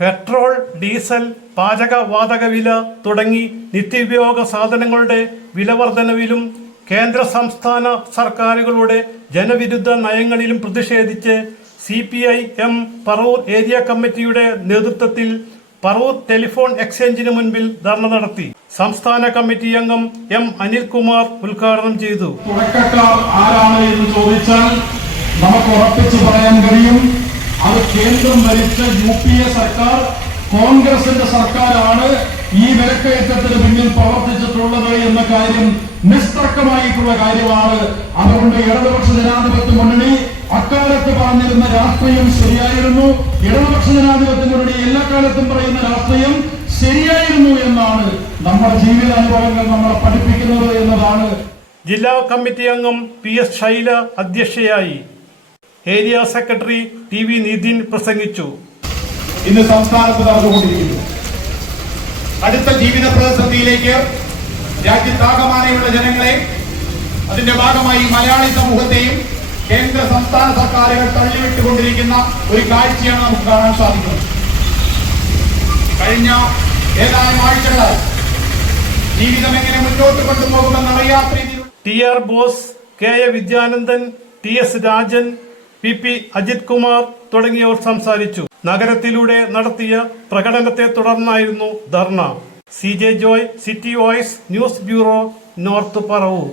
Petrol, diesel, പാചകവാതക വില തുടങ്ങി നിത്യോപയോഗ സാധനങ്ങളുടെ വിലവർധനവിലും കേന്ദ്ര സംസ്ഥാന സർക്കാരുകളുടെ ജനവിരുദ്ധ നയങ്ങളിലും പ്രതിഷേധിച്ച് CPI-M പറവൂർ ഏരിയ കമ്മിറ്റിയുടെ നേതൃത്വത്തിൽ പറവൂർ ടെലിഫോൺ എക്സ്ചേഞ്ചിന് മുൻപിൽ ധർണ നടത്തി. സംസ്ഥാന കമ്മിറ്റി അംഗം M. അനിൽകുമാർ ഉദ്ഘാടനം ചെയ്തു. തുടക്കക്കാർ ആരാണ് എന്ന് ചോദിച്ചാൽ നമുക്ക് ഉറപ്പിച്ചു പറയാൻ കഴിയും, അത് കേന്ദ്രം ഭരിച്ച UPA സർക്കാർ, കോൺഗ്രസിന്റെ സർക്കാരാണ് ഈ വിലക്കയറ്റത്തിന് പിന്നിൽ പ്രവർത്തിച്ചിട്ടുള്ളത് എന്ന കാര്യം നിസ്തർക്കമായിട്ടുള്ള കാര്യമാണ്. അതുകൊണ്ട് ഇടതുപക്ഷ ജനാധിപത്യ മുന്നണി അക്കാലത്ത് പറഞ്ഞിരുന്ന രാഷ്ട്രീയം ശരിയായിരുന്നു. ഇടതുപക്ഷ ജനാധിപത്യ മുന്നണി എല്ലാ കാലത്തും പറയുന്ന രാഷ്ട്രീയം ശരിയായിരുന്നു എന്നാണ് നമ്മുടെ ജീവിതാനുഭവങ്ങൾ നമ്മളെ പഠിപ്പിക്കുന്നത് എന്നതാണ്. ജില്ലാ കമ്മിറ്റി അംഗം PS ശൈല അധ്യക്ഷയായി. ഏരിയ സെക്രട്ടറി TV നിതിൻ പ്രസംഗിച്ചു. ഇന്ന് സംസ്ഥാനത്ത് നടന്നുകൊണ്ടിരിക്കുന്നു അടുത്ത ജീവിത പ്രതിസന്ധിയിലേക്ക് രാജ്യത്താകമാനമുള്ള ജനങ്ങളെ, അതിന്റെ ഭാഗമായി മലയാളി സമൂഹത്തെയും കേന്ദ്ര സംസ്ഥാന സർക്കാരുകൾ തള്ളിവിട്ടുകൊണ്ടിരിക്കുന്ന ഒരു കാഴ്ചയാണ് നമുക്ക് കാണാൻ സാധിക്കുന്നത്. കഴിഞ്ഞ ഏതാനും ആഴ്ചകളായി ജീവിതം എങ്ങനെ മുന്നോട്ട് കൊണ്ടുപോകുമെന്നറിയാത്ത രീതിയിൽ TR Bose, KA Vidyanandan, TS Rajan, PP Ajith Kumar തുടങ്ങിയവർ സംസാരിച്ചു. നഗരത്തിലൂടെ നടത്തിയ പ്രകടനത്തെ തുടർന്നായിരുന്നു ധർണ. CJ Joy, City Voice News bureau, North Paravur.